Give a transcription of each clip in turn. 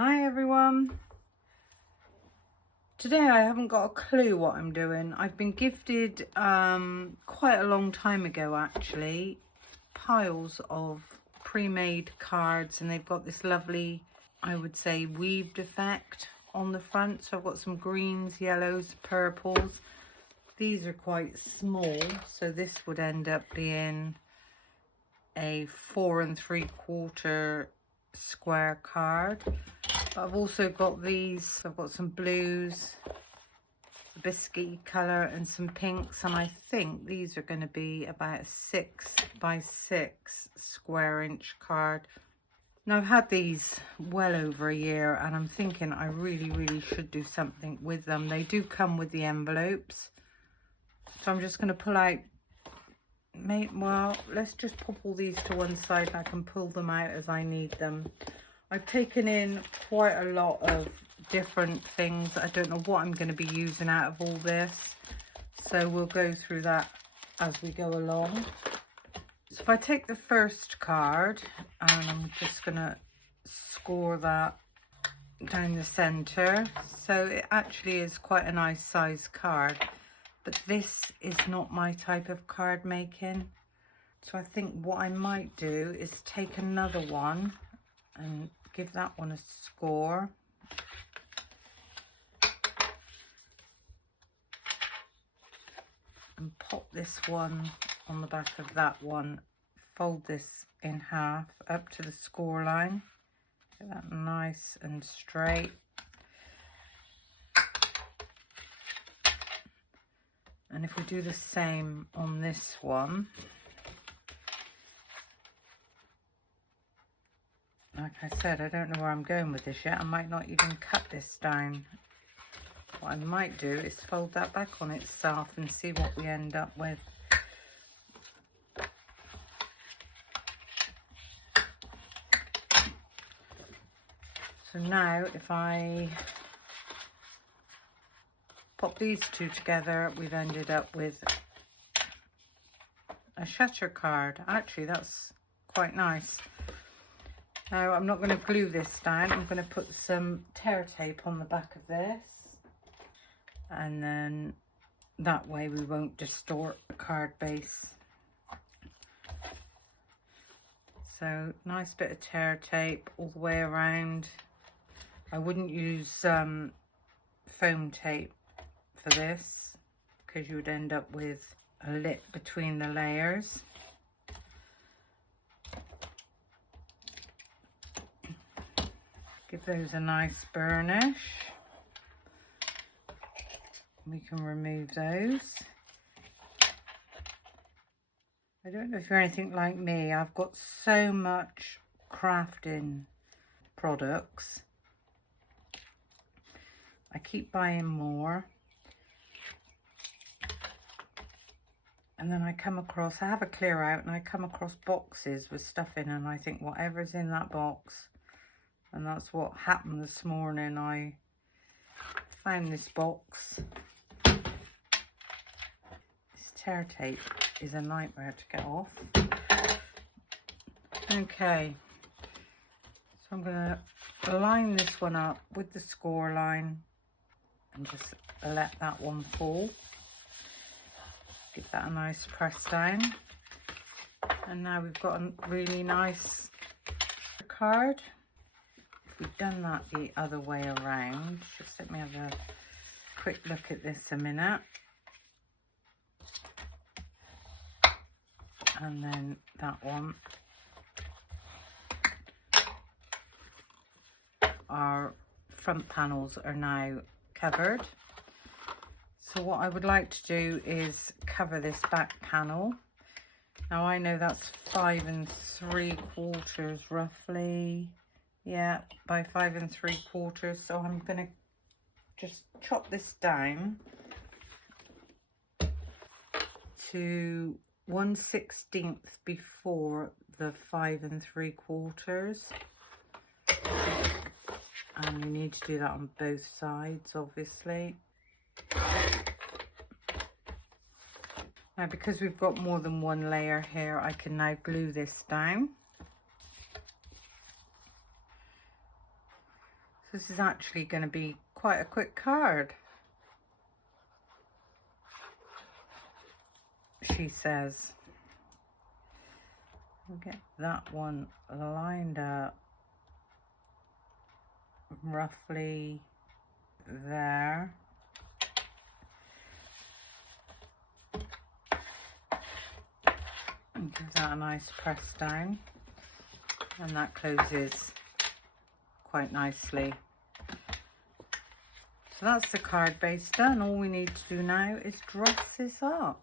Hi everyone. Today I haven't got a clue what I'm doing. I've been gifted quite a long time ago actually piles of pre-made cards, and they've got this lovely, I would say, weaved effect on the front. So I've got some greens, yellows, purples. These are quite small, so this would end up being a 4 3/4 square card. I've also got these. I've got some blues, a biscuity colour and some pinks, and I think these are going to be about a 6 by 6 square inch card. Now I've had these well over a year and I'm thinking I really should do something with them. They do come with the envelopes, so I'm just going to pull out, well, let's just pop all these to one side. I can pull them out as I need them. I've taken in quite a lot of different things. I don't know what I'm going to be using out of all this, so we'll go through that as we go along. So if I take the first card, and I'm just going to score that down the center. So it actually is quite a nice size card, but this is not my type of card making. So I think what I might do is take another one and give that one a score. And pop this one on the back of that one. Fold this in half up to the score line. Get that nice and straight. And if we do the same on this one, like I said, I don't know where I'm going with this yet. I might not even cut this down. What I might do is fold that back on itself and see what we end up with. So now if I pop these two together, we've ended up with a shutter card. Actually, that's quite nice. Now I'm not going to glue this down. I'm going to put some tear tape on the back of this, and then that way we won't distort the card base. So nice bit of tear tape all the way around. I wouldn't use foam tape for this because you would end up with a lip between the layers. Give those a nice burnish. We can remove those. I don't know if you're anything like me. I've got so much crafting products. I keep buying more. And then I come across, I have a clear out and I come across boxes with stuff in, and I think whatever's in that box. And that's what happened this morning. I found this box. This tear tape is a nightmare to get off. Okay, so I'm going to line this one up with the score line and just let that one fall. Give that a nice press down. And now we've got a really nice card. If we've done that the other way around, just let me have a quick look at this a minute. And then that one. Our front panels are now covered. So what I would like to do is cover this back panel. Now I know that's 5 3/4 roughly. Yeah, by 5 3/4. So I'm going to just chop this down to 1/16 before the 5 3/4. And you need to do that on both sides, obviously. Now, because we've got more than one layer here, I can now glue this down. So this is actually going to be quite a quick card, she says. We'll get that one lined up roughly there. And give that a nice press down, and that closes quite nicely. So that's the card base done. All we need to do now is dress this up.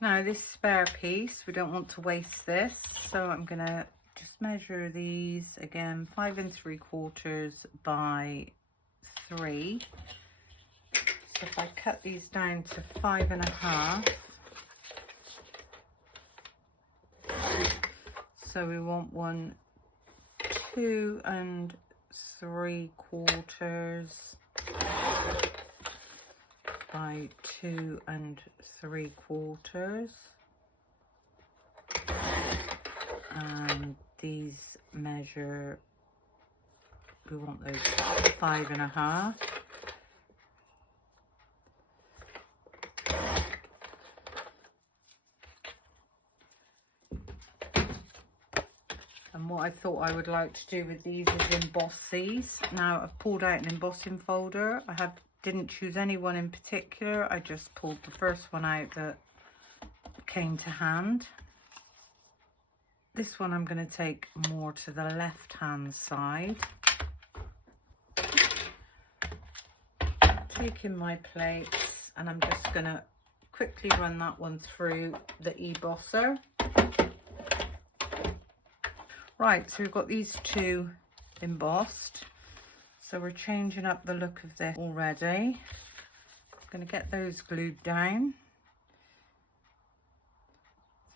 Now this spare piece, we don't want to waste this, so I'm gonna just measure these again, 5 3/4 by 3. So if I cut these down to 5 1/2, so we want 1 2 3/4 by 2 3/4, and these measure, we want those 5 1/2. And what I thought I would like to do with these is emboss these. Now I've pulled out an embossing folder. I didn't choose any one in particular. I just pulled the first one out that came to hand. This one I'm going to take more to the left hand side. Taking my plates, and I'm just going to quickly run that one through the embosser. Right, so we've got these two embossed. So we're changing up the look of this already. I'm going to get those glued down.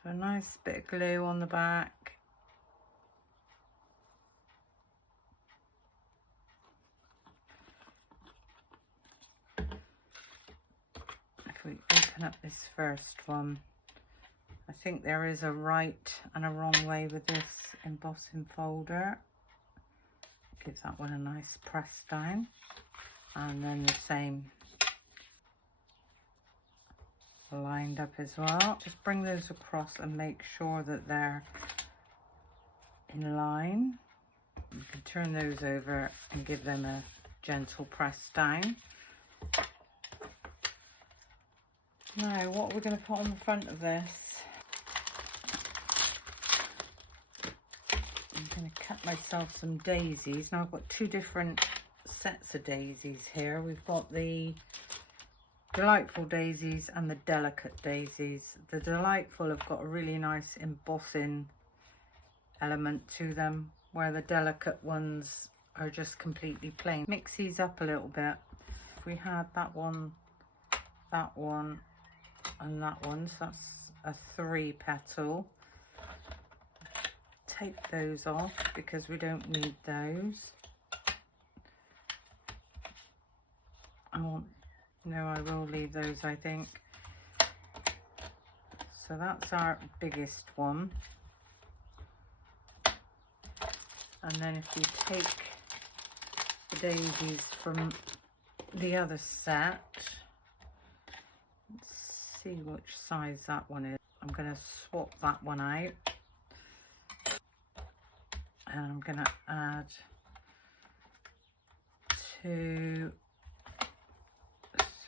So a nice bit of glue on the back. If we open up this first one, I think there is a right and a wrong way with this embossing folder. Give that one a nice press down, and then the same lined up as well. Just bring those across and make sure that they're in line. You can turn those over and give them a gentle press down. Now, what we're going to put on the front of this, I'm going to cut myself some daisies. Now I've got two different sets of daisies here. We've got the delightful daisies and the delicate daisies. The delightful have got a really nice embossing element to them, where the delicate ones are just completely plain. Mix these up a little bit. If we had that one, and that one, so that's a 3 petal. Take those off because we don't need those. I will leave those, I think. So that's our biggest one. And then if we take the daisies from the other set, let's see which size that one is. I'm going to swap that one out. And I'm going to add 2,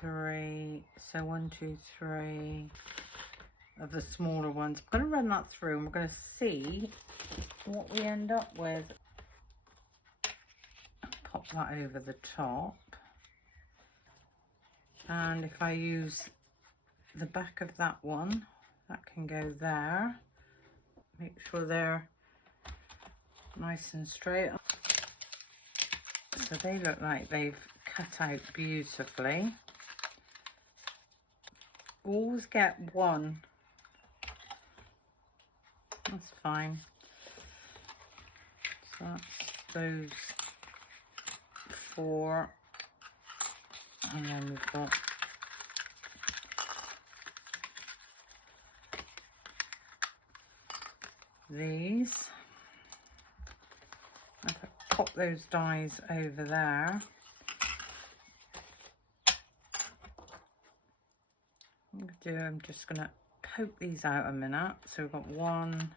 3, so 1, 2, 3 of the smaller ones. I'm going to run that through and we're going to see what we end up with. Pop that over the top, and if I use the back of that one, that can go there. Make sure they're nice and straight. So they look like they've cut out beautifully. Always get one. That's fine. So that's those 4, and then we've got these. I put pop those dies over there. I'm just going to poke these out a minute. So we've got one.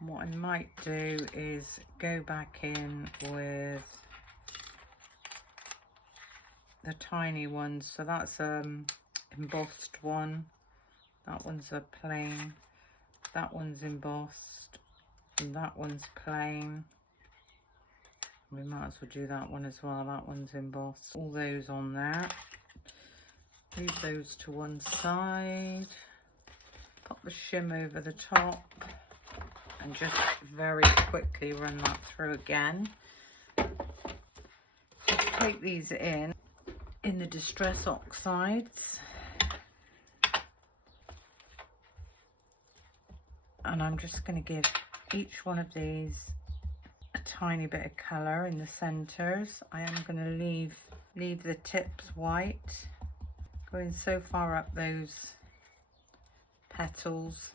What I might do is go back in with the tiny ones. So that's embossed one. That one's a plain. That one's embossed. And that one's plain. We might as well do that one as well. That one's embossed. All those on there. Move those to one side. Pop the shim over the top. And just very quickly run that through again. Just take these in the Distress Oxides. And I'm just going to give each one of these a tiny bit of colour in the centres. I am going to leave the tips white, going so far up those petals.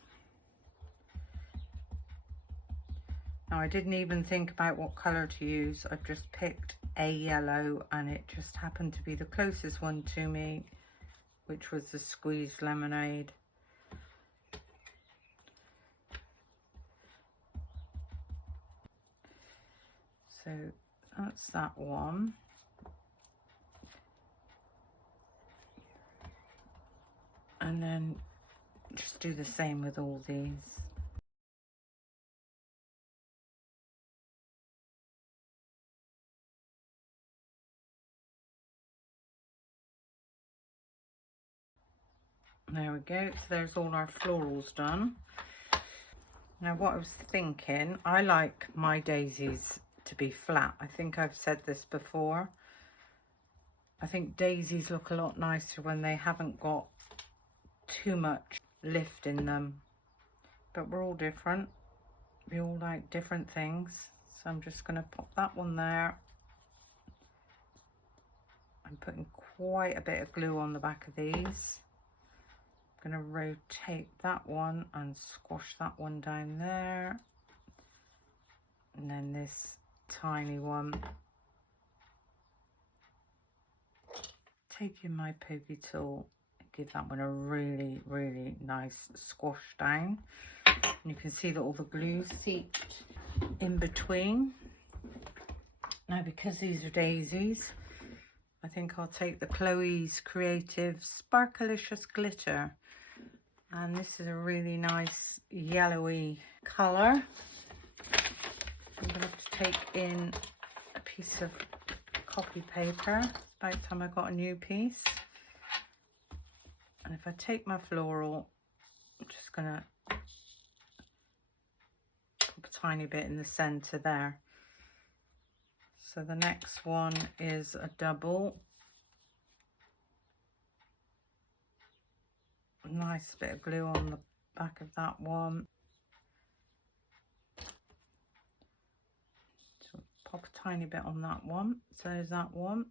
Now I didn't even think about what colour to use. I've just picked a yellow and it just happened to be the closest one to me, which was the Squeezed Lemonade. So that's that one. And then just do the same with all these. There we go. So there's all our florals done. Now what I was thinking, I like my daisies to be flat. I think I've said this before. I think daisies look a lot nicer when they haven't got too much lift in them. But we're all different. We all like different things. So I'm just going to pop that one there. I'm putting quite a bit of glue on the back of these. I'm going to rotate that one and squash that one down there. And then this tiny one. Taking my pokey tool, give that one a really, really nice squash down. And you can see that all the glue seeped in between. Now because these are daisies, I think I'll take the Chloe's Creative Sparkalicious Glitter. And this is a really nice yellowy colour. I'm going to have to take in a piece of copy paper. It's about time I got a new piece. And if I take my floral, I'm just going to pop a tiny bit in the centre there. So the next one is a double. Nice bit of glue on the back of that one. So pop a tiny bit on that one. So there's that one.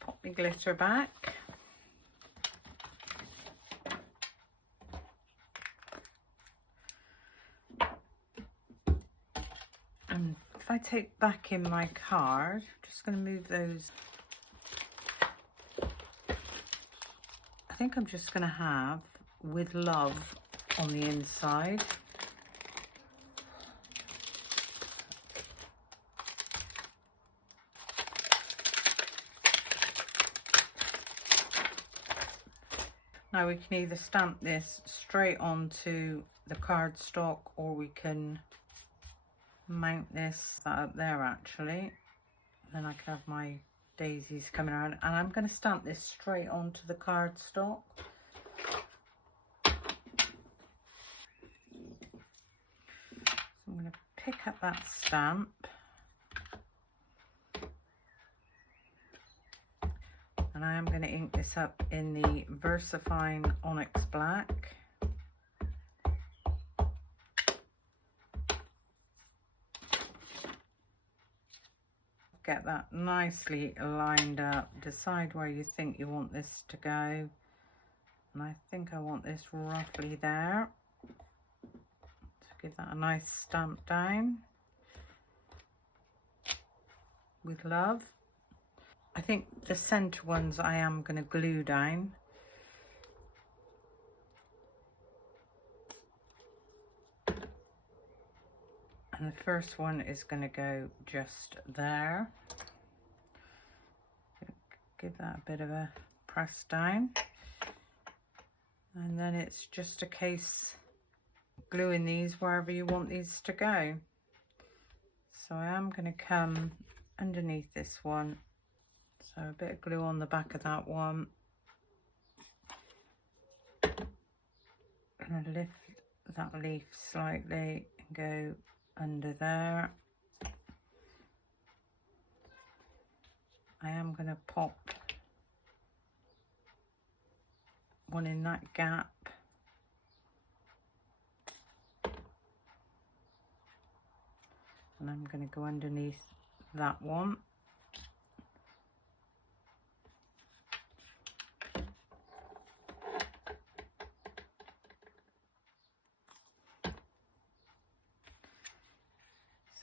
Pop the glitter back. And if I take back in my card, I'm just going to move those. I think I'm just going to have "With Love" on the inside. Now we can either stamp this straight onto the cardstock, or we can mount this up there actually. Then I can have my daisies coming around, and I'm going to stamp this straight onto the cardstock. So I'm going to pick up that stamp and I am going to ink this up in the VersaFine Onyx Black. Get that nicely lined up, decide where you think you want this to go, and I think I want this roughly there. So give that a nice stamp down with love. I think the center ones I am going to glue down. And the first one is going to go just there. Give that a bit of a press down. And then it's just a case gluing these wherever you want these to go. So I am going to come underneath this one. So a bit of glue on the back of that one. And I lift that leaf slightly and go under there. I am going to pop one in that gap. And I'm going to go underneath that one.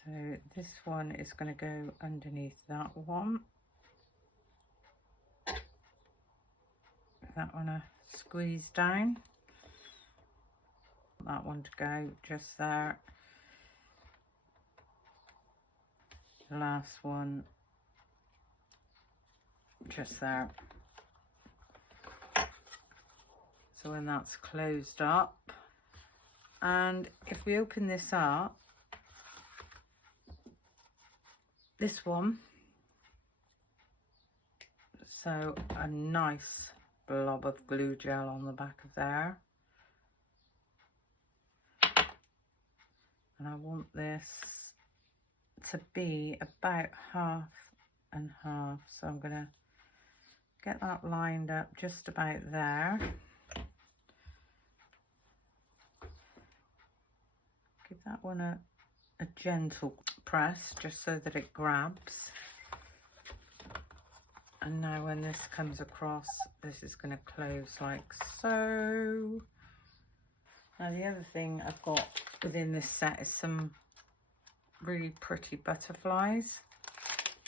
So this one is going to go underneath that one. That one a squeeze down. That one to go just there. The last one just there. So when that's closed up, and if we open this up, this one, so a nice blob of glue gel on the back of there, and I want this to be about half and half, so I'm going to get that lined up just about there. Give that one a gentle press just so that it grabs. And now when this comes across, this is going to close like so. Now the other thing I've got within this set is some really pretty butterflies.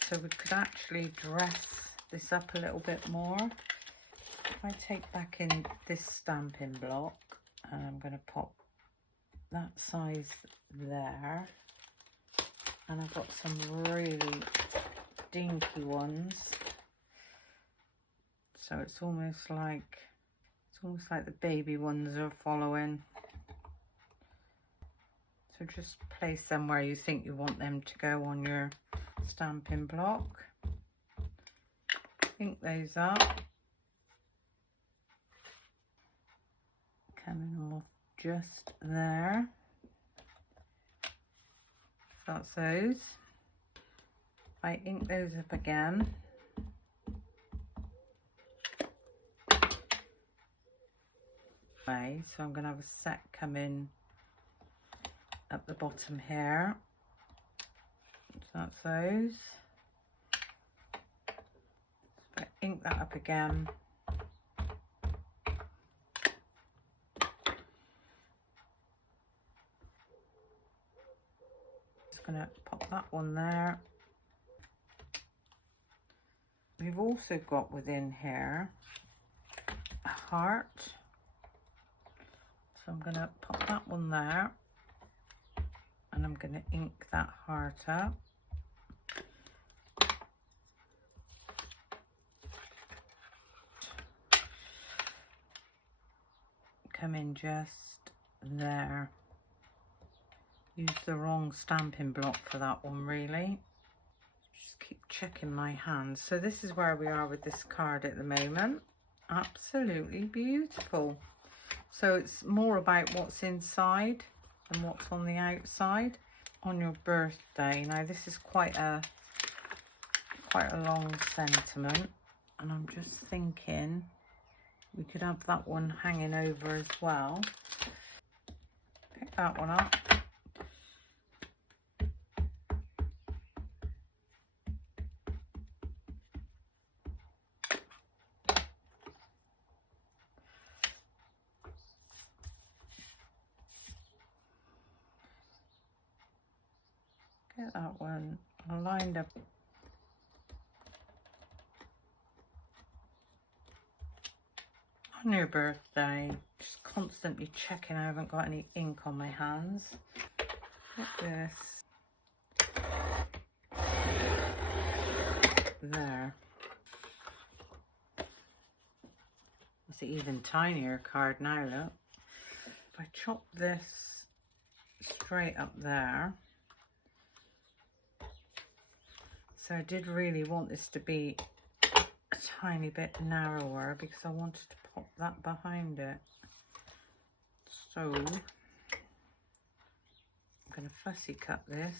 So we could actually dress this up a little bit more. If I take back in this stamping block, and I'm going to pop that size there. And I've got some really dinky ones. So it's almost like the baby ones are following. So just place them where you think you want them to go on your stamping block. Ink those up. Coming off just there. That's those. I ink those up again. Okay, so I'm going to have a set come in up the bottom here. So that's those. So I ink that up again. Going to pop that one there. We've also got within here a heart, so I'm going to pop that one there, and I'm going to ink that heart up. Come in just there. Used the wrong stamping block for that one, really. Just keep checking my hands. So this is where we are with this card at the moment. Absolutely beautiful. So it's more about what's inside than what's on the outside. on your birthday. Now this is quite a long sentiment, and I'm just thinking we could have that one hanging over as well. Pick that one up. Get that one lined up. On your birthday, just constantly checking I haven't got any ink on my hands. Put this there. It's an even tinier card now, look. If I chop this straight up there. So I did really want this to be a tiny bit narrower because I wanted to pop that behind it. So I'm going to fussy cut this.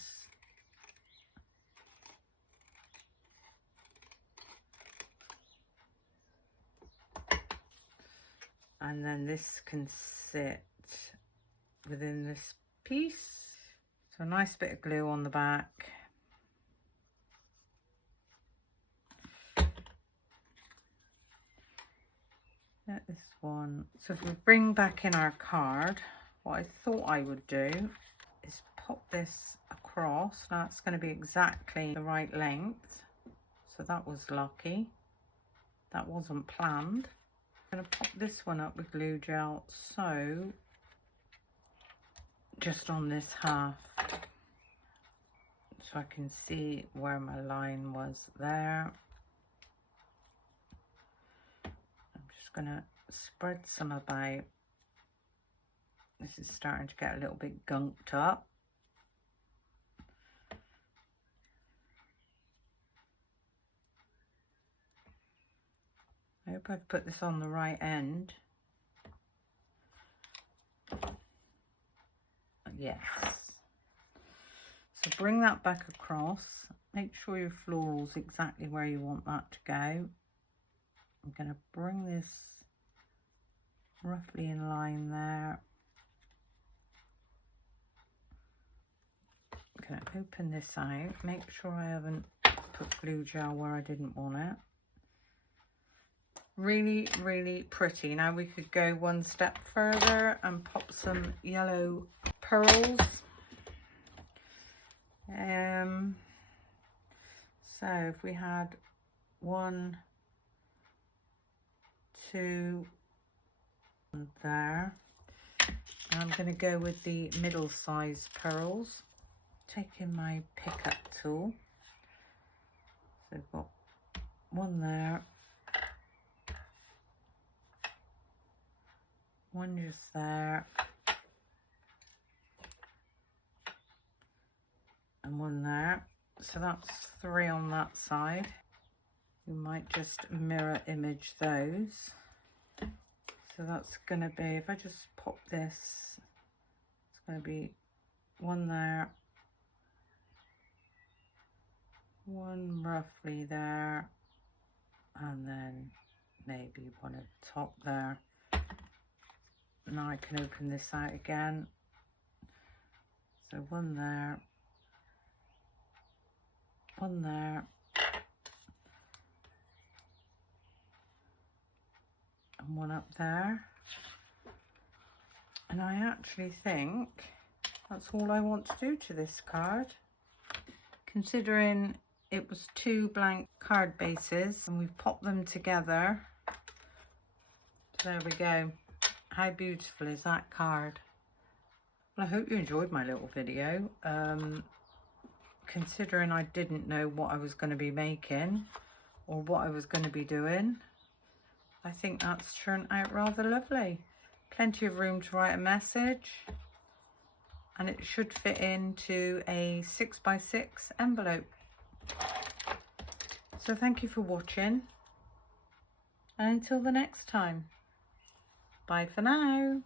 And then this can sit within this piece. So a nice bit of glue on the back. Get this one. So if we bring back in our card, what I thought I would do is pop this across. Now it's going to be exactly the right length. So that was lucky. That wasn't planned. I'm going to pop this one up with glue gel, so just on this half, so I can see where my line was there. I'm just going to spread some about. This is starting to get a little bit gunked up. I hope I've put this on the right end. Yes. So bring that back across. Make sure your floral's exactly where you want that to go. I'm going to bring this roughly in line there. I'm going to open this out. Make sure I haven't put glue gel where I didn't want it. Really, really pretty. Now we could go one step further and pop some yellow pearls. So if we had 1, 2 there. I'm going to go with the middle size pearls. Taking my pickup tool. So I've got one there. One just there, and one there. So that's 3 on that side. You might just mirror image those. So that's going to be, if I just pop this, it's going to be 1 there, 1 roughly there, and then maybe 1 at the top there. Now I can open this out again. So 1 there, 1 there, and 1 up there. And I actually think that's all I want to do to this card. Considering it was 2 blank card bases and we've popped them together. So there we go. How beautiful is that card? Well, I hope you enjoyed my little video. Considering I didn't know what I was going to be making or what I was going to be doing, I think that's turned out rather lovely. Plenty of room to write a message, and it should fit into a 6x6 envelope. So thank you for watching, and until the next time. Bye for now.